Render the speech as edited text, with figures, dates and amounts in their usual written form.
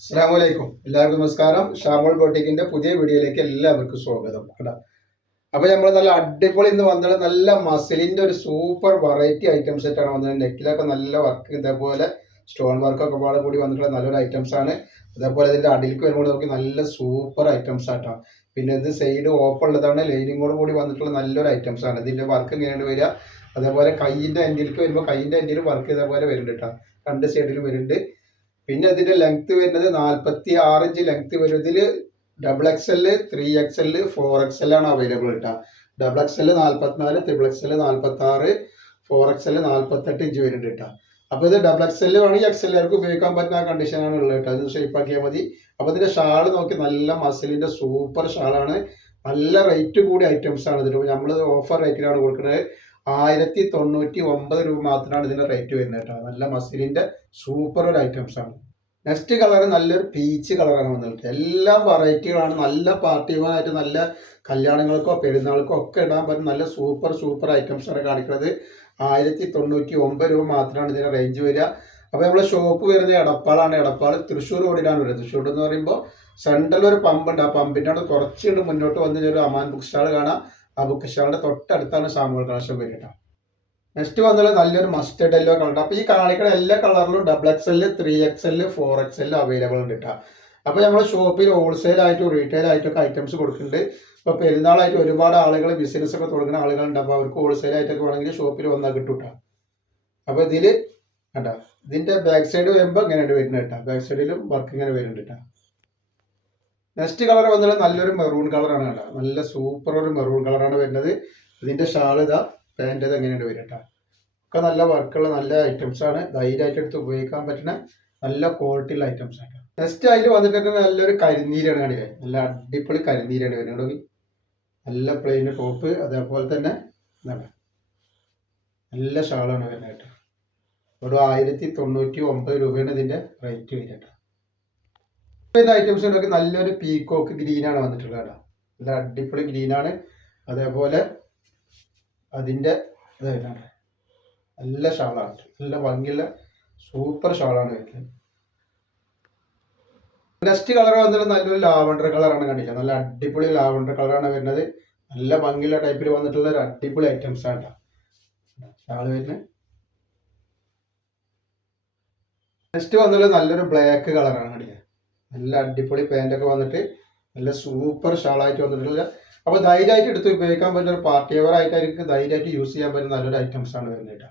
അസ്സലാമലൈക്കും. എല്ലാവർക്കും നമസ്കാരം. ഷാമോൾ ബോട്ടിക്കിന്റെ പുതിയ വീഡിയോയിലേക്ക് എല്ലാവർക്കും സ്വാഗതം. അപ്പൊ നമ്മൾ നല്ല അടിപൊളി ഇന്ന് വന്നത് നല്ല മസിലിന്റെ ഒരു സൂപ്പർ വെറൈറ്റി ഐറ്റം സെറ്റ് ആണ് വന്നത്. നെക്കിലൊക്കെ നല്ല വർക്ക്, ഇതേപോലെ സ്റ്റോൺ വർക്കൊക്കെ പാടെ കൂടി വന്നിട്ടുള്ള നല്ലൊരു ഐറ്റംസ് ആണ്. അതേപോലെ ഇതിന്റെ അടിയിലേക്ക് വരുമ്പോൾ നോക്കി നല്ല സൂപ്പർ ഐറ്റംസ് ആട്ടോ. പിന്നെ ഇത് സൈഡ് ഓപ്പൺ ഉള്ളതാണ്, ലൈനിങ്ങോട് കൂടി വന്നിട്ടുള്ള നല്ലൊരു ഐറ്റംസ് ആണ്. ഇതിന്റെ വർക്ക് ഇങ്ങനെയാണ് വരിക. അതേപോലെ കൈയിന്റെ എൻഡിലേക്ക് വരുമ്പോൾ കൈയിന്റെ എൻഡിൽ വർക്ക് ഇതേപോലെ വരുന്നുണ്ട് കേട്ടോ. രണ്ട് സൈഡിലും വരുന്നുണ്ട്. പിന്നെ ഇതിന്റെ ലെങ്ത് വരുന്നത് 46 ഇഞ്ച് ലെങ്ത് വരും. ഇതിൽ XXL, 3XL, 4XL ആണ് അവൈലബിൾ കേട്ടോ. XXL 44, XXL 46, 4XL 48 ഇഞ്ച് വരുന്നുണ്ട് കേട്ടോ. അപ്പോൾ ഇത് XXL വേണമെങ്കിൽ XLർക്ക് ഉപയോഗിക്കാൻ പറ്റുന്ന കണ്ടീഷനാണ് ഉള്ളത് കേട്ടോ. ഇത് ഷേപ്പ് ആക്കിയാൽ മതി. അപ്പോൾ ഇതിന്റെ ഷാൾ നോക്കി നല്ല മസിലിന്റെ സൂപ്പർ ഷാളാണ്. നല്ല റേറ്റ് കൂടിയ ഐറ്റംസ് ആണ്. ഇതിൽ നമ്മൾ ഓഫർ റേറ്റിലാണ് കൊടുക്കുന്നത്. 1099 രൂപ മാത്രമാണ് ഇതിന്റെ റേറ്റ് വരുന്നത് കേട്ടോ. നല്ല മസിലിന്റെ സൂപ്പർ ഒരു ഐറ്റംസ് ആണ്. നെക്സ്റ്റ് കളർ നല്ലൊരു പീച്ച് കളറാണ് വന്നിട്ട്. എല്ലാ വെറൈറ്റികളാണ്. നല്ല പാർട്ടിമാരായിട്ട് നല്ല കല്യാണങ്ങൾക്കോ പെരുന്നാൾക്കോ ഒക്കെ ഇടാൻ പറ്റും നല്ല സൂപ്പർ ഐറ്റംസ് ആണ് കാണിക്കുന്നത്. 1099 രൂപ മാത്രമാണ് ഇതിന്റെ റേഞ്ച് വരിക. അപ്പോൾ നമ്മുടെ ഷോപ്പ് വരുന്നത് എടപ്പാളാണ്. എടപ്പാൾ തൃശ്ശൂർ റോഡിലാണ് വരുന്നത്. തൃശ്ശൂർ എന്ന് പറയുമ്പോൾ സെൻട്രൽ ഒരു പമ്പ് ഉണ്ട്. ആ പമ്പിൻ്റെ അവിടെ കുറച്ചുകൊണ്ട് മുന്നോട്ട് വന്ന് ഒരു അമാൻ ബുക്ക് സ്റ്റാൾ കാണാം. ആ ബുക്ക് സ്റ്റാളിന്റെ തൊട്ടടുത്താണ് ഷാമോൾ കളക്ഷൻ വരിക. നെക്സ്റ്റ് വന്നുള്ള നല്ലൊരു മസ്റ്റർഡ് യെല്ലോ കളർ. അപ്പൊ ഈ കാണിക്കുന്ന എല്ലാ കളറിലും XXL, 3XL, 4XL അവൈലബിൾ ഉണ്ട് കേട്ടോ. അപ്പൊ നമ്മുടെ ഷോപ്പിൽ ഹോൾസെയിൽ ആയിട്ടും റീറ്റെയിൽ ആയിട്ടും ഒക്കെ ഐറ്റംസ് കൊടുക്കുന്നുണ്ട്. ഇപ്പൊ പെരുന്നാളായിട്ട് ഒരുപാട് ആളുകൾ ബിസിനസ് ഒക്കെ തുടങ്ങുന്ന ആളുകളുണ്ട്. അപ്പൊ അവർക്ക് ഹോൾസെയിൽ ആയിട്ടൊക്കെ വേണമെങ്കിൽ ഷോപ്പിൽ വന്നാൽ കിട്ടും കേട്ടോ. അപ്പൊ ഇതില് കേട്ടോ, ഇതിന്റെ ബാക്ക് സൈഡ് വരുമ്പോൾ ഇങ്ങനെയാണ് വരുന്നത് കേട്ടോ. ബാക്ക് സൈഡിലും വർക്ക് ഇങ്ങനെ വരുന്നുണ്ട് കേട്ടോ. നെക്സ്റ്റ് കളർ വന്നാൽ നല്ലൊരു മെറൂൺ കളറാണ് കേട്ടോ. നല്ല സൂപ്പർ ഒരു മെറൂൺ കളറാണ് വരുന്നത്. ഇതിന്റെ ഷാൾ ഇതാ, പാൻറ് ഇത് എങ്ങനെയാണ് വരിക കേട്ടോ. ഒക്കെ നല്ല വർക്കുള്ള നല്ല ഐറ്റംസ് ആണ്. ധൈര്യമായിട്ട് എടുത്ത് ഉപയോഗിക്കാൻ പറ്റുന്ന നല്ല ക്വാളിറ്റിയുള്ള ഐറ്റംസ് ആണ്. നെക്സ്റ്റ് അതിൽ വന്നിട്ട് നല്ലൊരു കരിനീരാണ് കാണിക്കുക. നല്ല അടിപൊളി കരിനീരാണ് വരുന്നത്. നല്ല പ്ലെയിൻ ടോപ്പ്, അതേപോലെ തന്നെ നല്ല ഷാളാണ് വരുന്നത് കേട്ടോ. ഒരു 1099 രൂപയാണ് ഇതിന്റെ റേറ്റ് വരിക കേട്ടോ. ഇതിന്റെ ഐറ്റംസ് ഉണ്ടൊക്കെ നല്ലൊരു പീക്കോക്ക് ഗ്രീനാണ് വന്നിട്ടുള്ളത് കേട്ടോ. നല്ല അടിപൊളി ഗ്രീനാണ്. അതേപോലെ അതിൻ്റെ ഇതായിട്ടാണ് നല്ല ഷാളാണ്. നല്ല ഭംഗിയുള്ള സൂപ്പർ ഷാളാണ് വരുന്നത്. നെക്സ്റ്റ് കളർ വന്നിട്ട് നല്ലൊരു ലാവണ്ടർ കളറാണ് കണ്ടില്ല. നല്ല അടിപൊളി ലാവണ്ടർ കളറാണ് വരുന്നത്. നല്ല ഭംഗിയുള്ള ടൈപ്പിൽ വന്നിട്ടുള്ള ഒരു അടിപൊളി ഐറ്റംസ് ആണ് ഷാള് വരുന്നത്. നെക്സ്റ്റ് വന്നിട്ട് നല്ലൊരു ബ്ലാക്ക് കളറാണ് കണ്ടില്ല. നല്ല അടിപൊളി പാൻറ്റൊക്കെ വന്നിട്ട് നല്ല സൂപ്പർ ഷാളായിട്ട് വന്നിട്ടുള്ള. അപ്പോൾ ധൈര്യമായിട്ട് എടുത്ത് ഉപയോഗിക്കാൻ പറ്റുന്ന ഒരു പാർട്ടി വെയർ ആയിട്ടായിരിക്കും ധൈര്യമായിട്ട് യൂസ് ചെയ്യാൻ പറ്റുന്ന നല്ലൊരു ഐറ്റംസ് ആണ് വരുന്നത് കേട്ടോ.